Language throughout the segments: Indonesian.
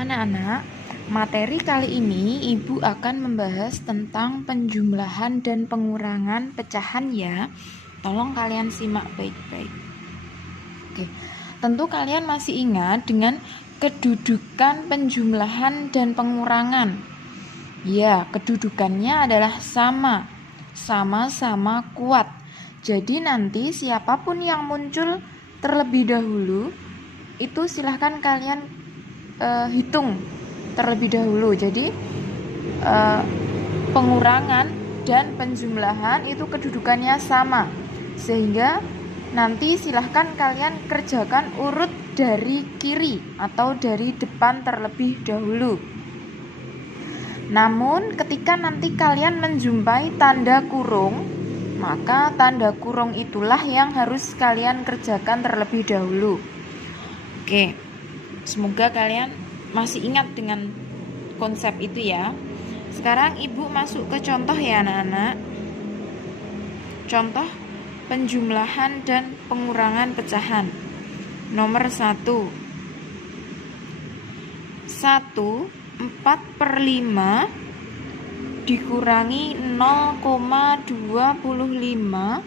Halo anak-anak, materi kali ini Ibu akan membahas tentang penjumlahan dan pengurangan pecahan ya. Tolong kalian simak baik-baik. Oke, tentu kalian masih ingat dengan kedudukan penjumlahan dan pengurangan. Ya, kedudukannya adalah sama-sama kuat. Jadi nanti siapapun yang muncul terlebih dahulu, itu silahkan kalian hitung terlebih dahulu. Jadi pengurangan dan penjumlahan itu kedudukannya sama, sehingga nanti silahkan kalian kerjakan urut dari kiri atau dari depan terlebih dahulu. Namun ketika nanti kalian menjumpai tanda kurung, maka tanda kurung itulah yang harus kalian kerjakan terlebih dahulu. Oke, semoga kalian masih ingat dengan konsep itu ya. Sekarang Ibu masuk ke contoh ya anak-anak. Contoh penjumlahan dan pengurangan pecahan. Nomor 1. 4/5 dikurangi 0,25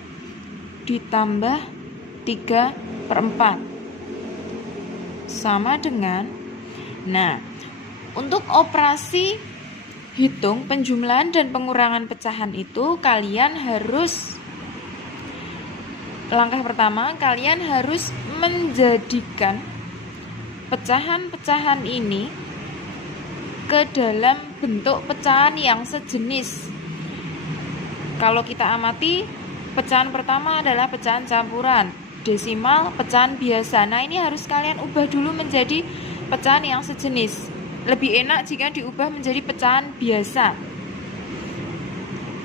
ditambah 3/4 sama dengan, nah, untuk operasi hitung penjumlahan dan pengurangan pecahan itu kalian harus, langkah pertama kalian harus menjadikan pecahan-pecahan ini ke dalam bentuk pecahan yang sejenis. Kalau kita amati, pecahan pertama adalah pecahan campuran, desimal, pecahan biasa. Nah, ini harus kalian ubah dulu menjadi pecahan yang sejenis. Lebih enak jika diubah menjadi pecahan biasa.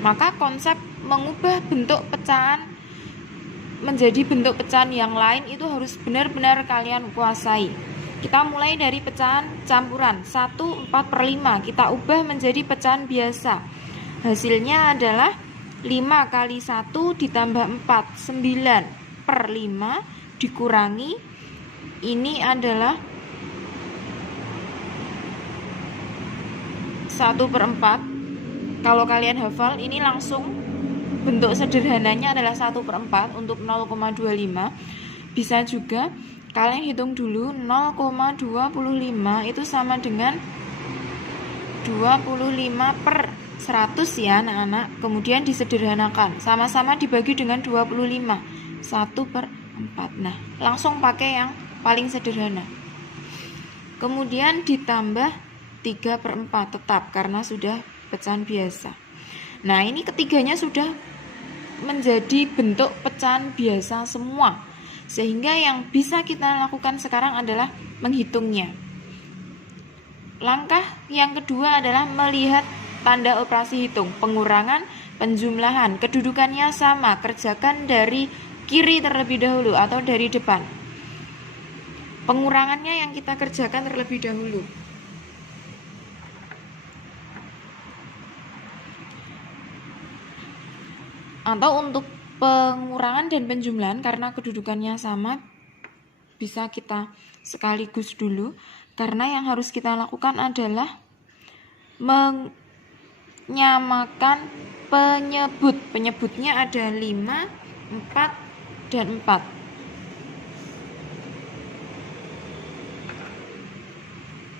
Maka konsep mengubah bentuk pecahan menjadi bentuk pecahan yang lain itu harus benar-benar kalian kuasai. Kita mulai dari pecahan campuran 1/4/5, kita ubah menjadi pecahan biasa. Hasilnya adalah 5 kali 1 ditambah 4, 9/5 dikurangi, ini adalah 1/4. Kalau kalian hafal, ini langsung bentuk sederhananya adalah 1/4 untuk 0,25. Bisa juga kalian hitung dulu 0,25 itu sama dengan 25/100 ya anak-anak. Kemudian disederhanakan, sama-sama dibagi dengan 25, 1/4. Nah, langsung pakai yang paling sederhana. Kemudian ditambah 3/4 tetap karena sudah pecahan biasa. Nah, ini ketiganya sudah menjadi bentuk pecahan biasa semua, sehingga yang bisa kita lakukan sekarang adalah menghitungnya. Langkah yang kedua adalah melihat tanda operasi hitung, pengurangan, penjumlahan, kedudukannya sama, kerjakan dari kiri terlebih dahulu atau dari depan. Pengurangannya yang kita kerjakan terlebih dahulu. Atau untuk pengurangan dan penjumlahan, karena kedudukannya sama, bisa kita sekaligus dulu, karena yang harus kita lakukan adalah menyamakan penyebut. Penyebutnya ada 5, 4, dan 4.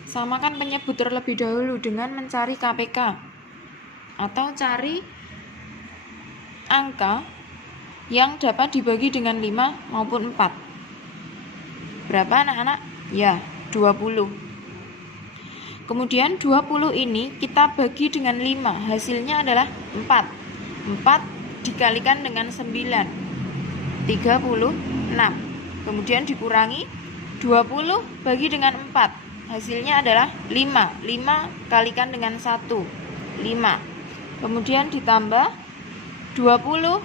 Samakan penyebut terlebih dahulu dengan mencari KPK atau cari angka yang dapat dibagi dengan 5 maupun 4. Berapa anak-anak? Ya, 20. Kemudian 20 ini kita bagi dengan 5, hasilnya adalah 4. 4 dikalikan dengan 9, 36. Kemudian dikurangi 20 bagi dengan 4, hasilnya adalah 5. 5 kalikan dengan 1, 5. Kemudian ditambah 20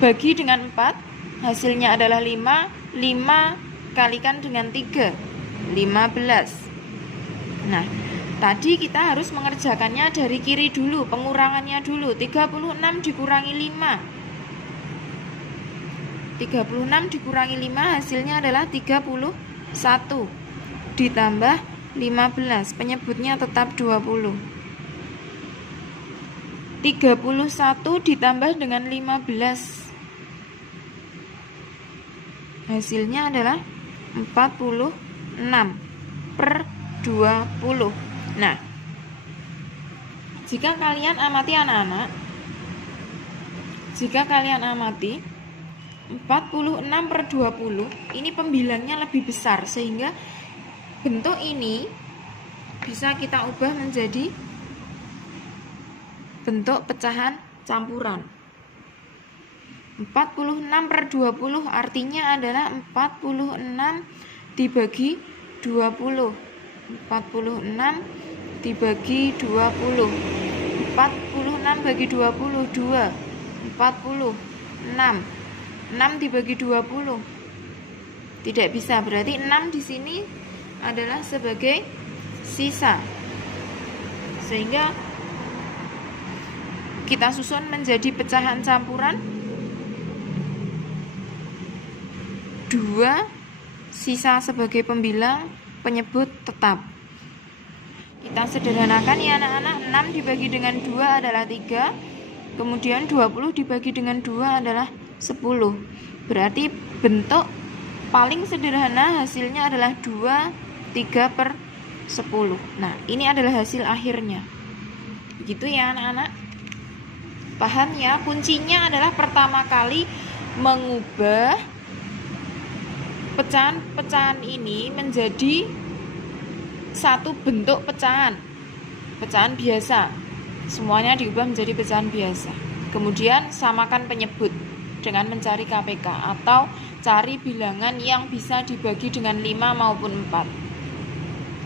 bagi dengan 4, hasilnya adalah 5. 5 kalikan dengan 3, 15. Nah, tadi kita harus mengerjakannya dari kiri dulu, pengurangannya dulu. 36 dikurangi 5. 36 dikurangi 5 hasilnya adalah 31. Ditambah 15, penyebutnya tetap 20. 31 ditambah dengan 15, hasilnya adalah 46 per 20. Nah, jika kalian amati anak-anak, jika kalian amati 46 per 20, ini pembilangnya lebih besar, sehingga bentuk ini bisa kita ubah menjadi bentuk pecahan campuran. 46 per 20 artinya adalah 46 dibagi 20. 46 dibagi 20. 46 bagi 20, 2. 46. 6 dibagi 20. Tidak bisa, berarti 6 di sini adalah sebagai sisa. Sehingga kita susun menjadi pecahan campuran 2, sisa sebagai pembilang, penyebut tetap. Kita sederhanakan ya anak-anak, 6 dibagi dengan 2 adalah 3, kemudian 20 dibagi dengan 2 adalah 10. Berarti bentuk paling sederhana hasilnya adalah 2, 3 per 10. Nah, ini adalah hasil akhirnya. Begitu ya anak-anak. Paham ya? Kuncinya adalah pertama kali mengubah pecahan-pecahan ini menjadi satu bentuk pecahan biasa. Semuanya diubah menjadi pecahan biasa. Kemudian samakan penyebut dengan mencari KPK atau cari bilangan yang bisa dibagi dengan 5 maupun 4.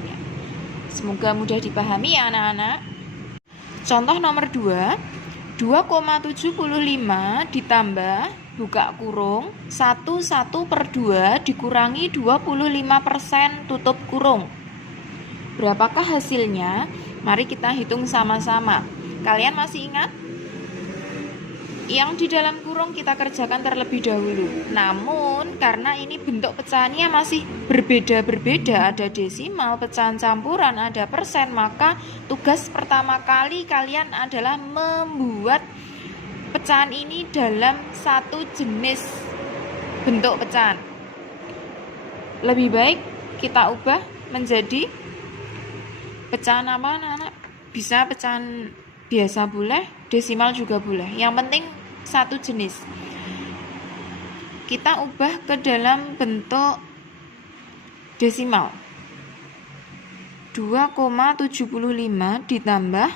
Ya. Semoga mudah dipahami ya anak-anak. Contoh nomor 2, 2,75 ditambah buka kurung 11 per 2 dikurangi 25% tutup kurung. Berapakah hasilnya? Mari kita hitung sama-sama. Kalian masih ingat? Yang di dalam kurung kita kerjakan terlebih dahulu. Namun karena ini bentuk pecahannya masih berbeda-berbeda, ada desimal, pecahan campuran, ada persen, maka tugas pertama kali kalian adalah membuat pecahan ini dalam satu jenis bentuk pecahan. Lebih baik kita ubah menjadi pecahan apa anak-anak? Bisa pecahan biasa boleh, desimal juga boleh. Yang penting satu jenis. Kita ubah ke dalam bentuk desimal. 2,75 ditambah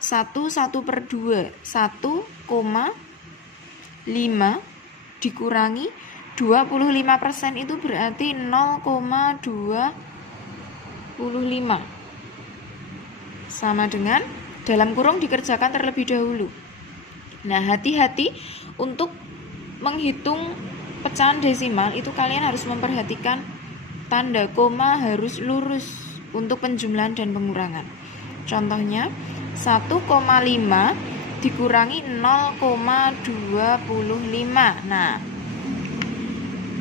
1 per 2. 1,5 dikurangi 25% itu berarti 0,25. Sama dengan dalam kurung dikerjakan terlebih dahulu. Nah, hati-hati untuk menghitung pecahan desimal itu kalian harus memperhatikan tanda koma harus lurus untuk penjumlahan dan pengurangan. Contohnya 1,5 dikurangi 0,25. Nah,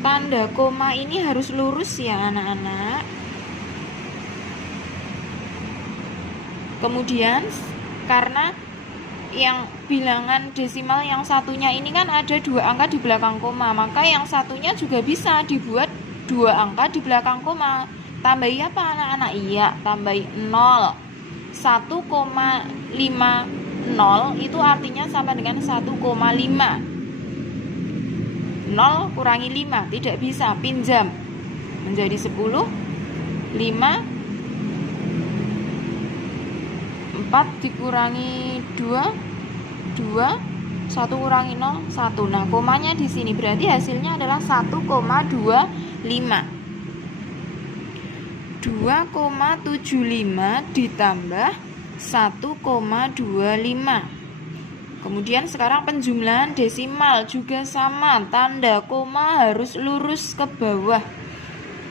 tanda koma ini harus lurus ya anak-anak. Kemudian karena yang bilangan desimal yang satunya ini kan ada 2 angka di belakang koma, maka yang satunya juga bisa dibuat 2 angka di belakang koma. Tambahi apa anak-anak? Iya, tambahi 0. 1,50 itu artinya sama dengan 1,5. 0 kurangi 5 tidak bisa, pinjam menjadi 10. 5 4 dikurangi 2, 1 kurangi 0, 1. Nah, komanya di sini berarti hasilnya adalah 1,25. 2,75 ditambah 1,25. Kemudian sekarang penjumlahan desimal juga sama, tanda koma harus lurus ke bawah.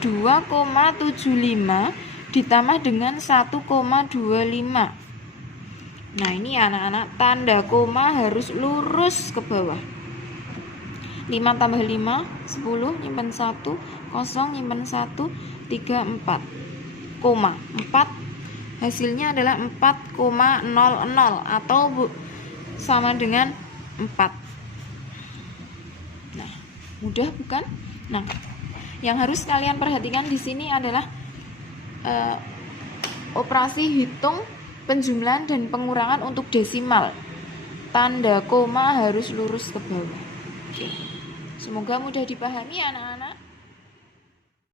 2,75 ditambah dengan 1,25. Nah, ini anak-anak tanda koma harus lurus ke bawah. 5 tambah 5, 10, nyimpen 1, kosong, nyimpen 1, 3, 4, koma 4, hasilnya adalah 4,00 atau sama dengan 4. Nah, mudah bukan? Nah, yang harus kalian perhatikan di sini adalah operasi hitung penjumlahan dan pengurangan untuk desimal. Tanda koma harus lurus ke bawah. Oke. Semoga mudah dipahami anak-anak.